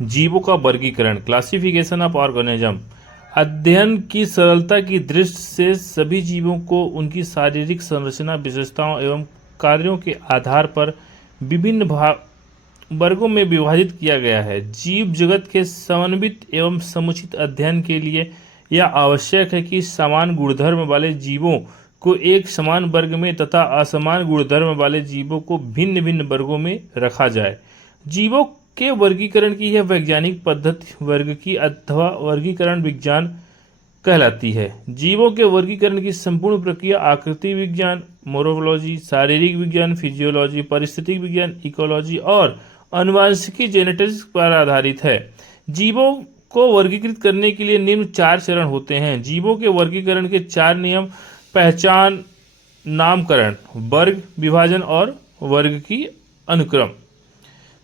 जीवों का वर्गीकरण, क्लासिफिकेशन ऑफ ऑर्गेनिज्म। अध्ययन की सरलता की दृष्टि से सभी जीवों को उनकी शारीरिक संरचना, विशेषताओं एवं कार्यों के आधार पर विभिन्न वर्गों में विभाजित किया गया है। जीव जगत के समन्वित एवं समुचित अध्ययन के लिए यह आवश्यक है कि समान गुणधर्म वाले जीवों को एक समान वर्ग में तथा असमान गुणधर्म वाले जीवों को भिन्न भिन्न वर्गों में रखा जाए। जीवों के वर्गीकरण की यह वैज्ञानिक पद्धति वर्ग की अथवा वर्गीकरण विज्ञान कहलाती है। जीवों के वर्गीकरण की संपूर्ण प्रक्रिया आकृति विज्ञान, मोर्फोलॉजी, शारीरिक विज्ञान, फिजियोलॉजी, पारिस्थितिक विज्ञान, इकोलॉजी और आनुवंशिकी जेनेटिक्स पर आधारित है। जीवों को वर्गीकृत करने के लिए निम्न 4 चरण होते हैं। जीवों के वर्गीकरण के 4 नियम: पहचान, नामकरण, वर्ग विभाजन और वर्ग की अनुक्रम।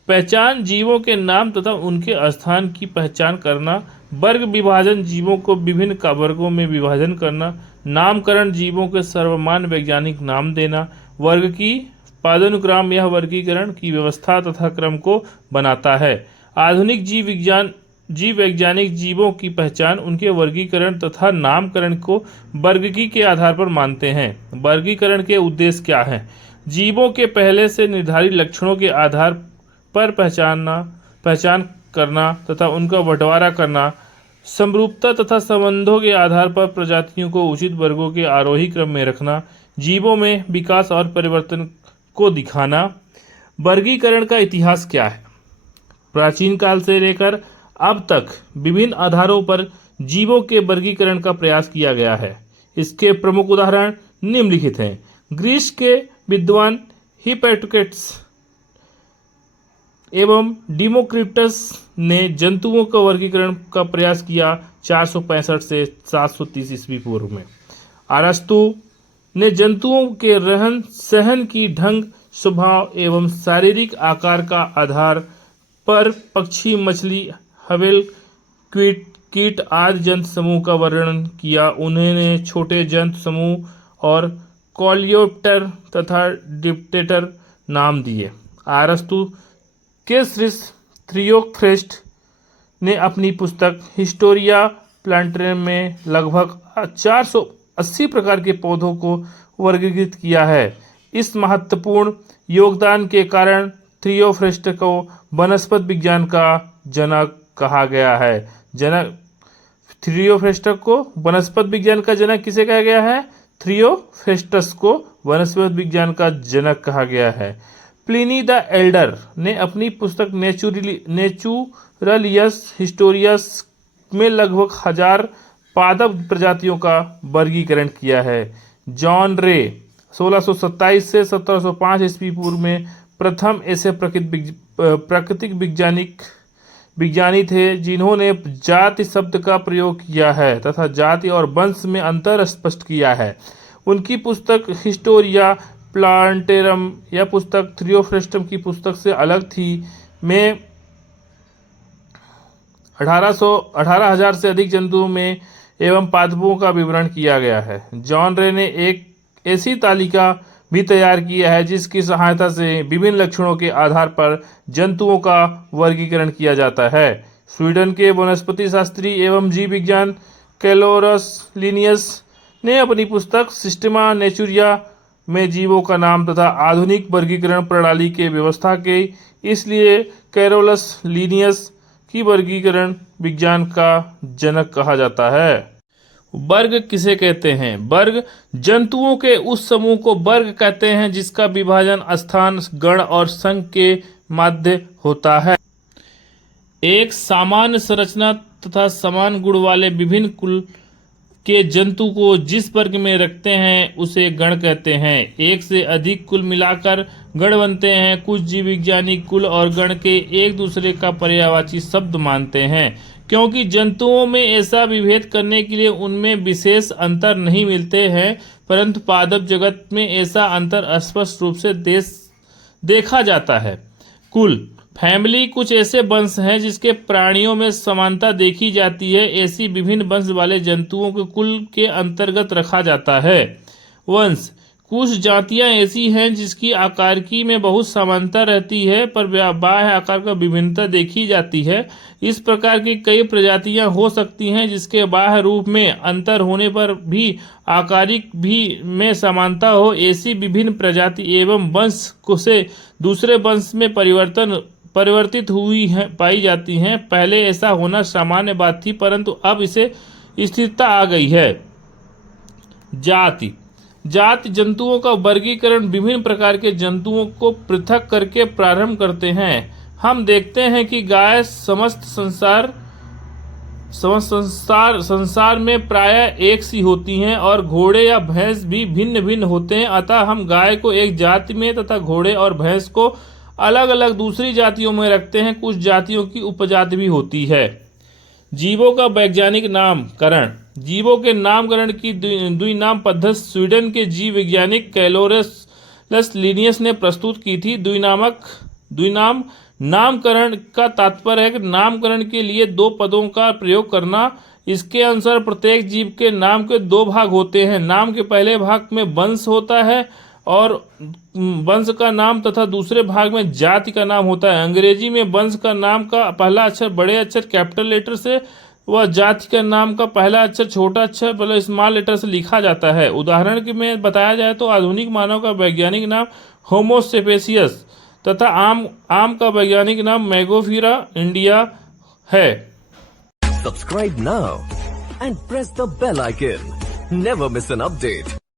पहचान, जीवों के नाम तथा उनके स्थान की पहचान करना। वर्ग विभाजन, जीवों को विभिन्न वर्गों में विभाजन करना। नामकरण, जीवों के सर्वमान्य वैज्ञानिक नाम देना। वर्ग की पदानुक्रम, यह वर्गीकरण की व्यवस्था तथा क्रम को बनाता है। आधुनिक जीव वैज्ञानिक जीवों की पहचान, उनके वर्गीकरण तथा नामकरण को वर्गीकी के आधार पर मानते हैं। वर्गीकरण के उद्देश्य क्या हैं? जीवों के पहले से निर्धारित लक्षणों के आधार पर पहचान करना तथा उनका बंटवारा करना। समरूपता तथा संबंधों के आधार पर प्रजातियों को उचित वर्गों के आरोही क्रम में रखना। जीवों में विकास और परिवर्तन को दिखाना। वर्गीकरण का इतिहास क्या है? प्राचीन काल से लेकर अब तक विभिन्न आधारों पर जीवों के वर्गीकरण का प्रयास किया गया है। इसके प्रमुख उदाहरण निम्नलिखित हैं। ग्रीस के विद्वान हिप्पैट्रिकस एवं डिमोक्रिटस ने जंतुओं का वर्गीकरण का प्रयास किया 465 से 730 ईस्वी पूर्व में। अरस्तु ने जंतुओं के रहन सहन की ढंग, स्वभाव एवं शारीरिक आकार का आधार पर पक्षी, मछली, हवेल, कीट आदि जंतु समूह का वर्णन किया। उन्होंने छोटे जंतु समूह और कॉलियोप्टर तथा डिप्टेटर नाम दिए। अरस्तु के शिष्य थियोफ्रेस्ट ने अपनी पुस्तक हिस्टोरिया प्लांटेरम में लगभग 480 प्रकार के पौधों को वर्गीकृत किया है। इस महत्वपूर्ण योगदान के कारण थियोफ्रेस्ट को वनस्पति विज्ञान का जनक कहा गया है। थियोफ्रेस्ट को वनस्पति विज्ञान का जनक किसे कहा गया है? थियोफ्रेस्टस को वनस्पति विज्ञान का जनक कहा गया है। प्लिनी द एल्डर ने अपनी पुस्तक नेचुरलियस हिस्टोरियस में लगभग 1000 पादप प्रजातियों का वर्गीकरण किया है। जॉन रे 1627 से 1705 ईस्वी पूर्व में प्रथम ऐसे प्राकृतिक विज्ञानी थे जिन्होंने जाति शब्द का प्रयोग किया है तथा जाति और वंश में अंतर स्पष्ट किया है। उनकी पुस्तक हिस्टोरिया प्लांटेरम, यह पुस्तक थियोफ्रेस्टम की पुस्तक से अलग थी, में 18,000 से अधिक जंतुओं में एवं पादपों का विवरण किया गया है। जॉन रे ने एक ऐसी तालिका भी तैयार किया है जिसकी सहायता से विभिन्न लक्षणों के आधार पर जंतुओं का वर्गीकरण किया जाता है। स्वीडन के वनस्पति शास्त्री एवं जीव विज्ञान कैलोरस लिनियस ने अपनी पुस्तक सिस्टेमा नेचुरिया में जीवों का नाम तथा आधुनिक वर्गीकरण प्रणाली के व्यवस्था की। इसलिए कैरोलस लिनियस की वर्गीकरण विज्ञान का जनक कहा जाता है। वर्ग किसे कहते हैं? वर्ग जंतुओं के उस समूह को वर्ग कहते हैं जिसका विभाजन स्थान, गण और संघ के मध्य होता है। एक सामान्य संरचना तथा समान गुण वाले विभिन्न कुल के जंतु को जिस वर्ग में रखते हैं उसे गण कहते हैं। एक से अधिक कुल मिलाकर गण बनते हैं। कुछ जीव विज्ञानी कुल और गण के एक दूसरे का पर्यायवाची शब्द मानते हैं क्योंकि जंतुओं में ऐसा विभेद करने के लिए उनमें विशेष अंतर नहीं मिलते हैं, परंतु पादप जगत में ऐसा अंतर स्पष्ट रूप से देखा जाता है। कुल फैमिली कुछ ऐसे वंश हैं जिसके प्राणियों में समानता देखी जाती है। ऐसी विभिन्न वंश वाले जंतुओं को कुल के अंतर्गत रखा जाता है। वंश कुछ जातियां ऐसी हैं जिसकी आकारिकी में बहुत समानता रहती है पर बाह्य आकार का विभिन्नता देखी जाती है। इस प्रकार की कई प्रजातियां हो सकती हैं जिसके बाह्य रूप में अंतर होने पर भी आकारिक भी में समानता हो। ऐसी विभिन्न प्रजाति एवं वंश से दूसरे वंश में परिवर्तित हुई है पाई जाती हैं। पहले ऐसा होना सामान्य बात थी परंतु अब इसे स्थिरता आ गई है। जाति जंतुओं का वर्गीकरण विभिन्न प्रकार के जंतुओं को पृथक करके प्रारंभ करते हैं। हम देखते हैं कि गाय समस्त संसार में प्रायः एक सी होती हैं और घोड़े या भैंस भी भिन्न भिन्न होते हैं। अतः हम गाय को एक जाति में तथा घोड़े और भैंस को अलग अलग दूसरी जातियों में रखते हैं। कुछ जातियों की उपजाति भी होती है। जीवों का वैज्ञानिक नामकरण। जीवों के नामकरण की द्विनाम पद्धति स्वीडन के जीव वैज्ञानिक कैलोरस लिनियस ने प्रस्तुत की थी। द्विनाम नामकरण का तात्पर्य है कि नामकरण के लिए दो पदों का प्रयोग करना। इसके अनुसार प्रत्येक जीव के नाम के दो भाग होते हैं। नाम के पहले भाग में वंश होता है और वंश का नाम तथा दूसरे भाग में जाति का नाम होता है। अंग्रेजी में वंश का नाम का पहला अक्षर बड़े अक्षर कैपिटल लेटर से व जाति का नाम का पहला अक्षर छोटा अक्षर मतलब स्मॉल लेटर से लिखा जाता है। उदाहरण के में बताया जाए तो आधुनिक मानव का वैज्ञानिक नाम होमो सेपेसियस तथा आम का वैज्ञानिक नाम मैगोफिरा इंडिया है। Subscribe now and press the bell icon. Never miss an update.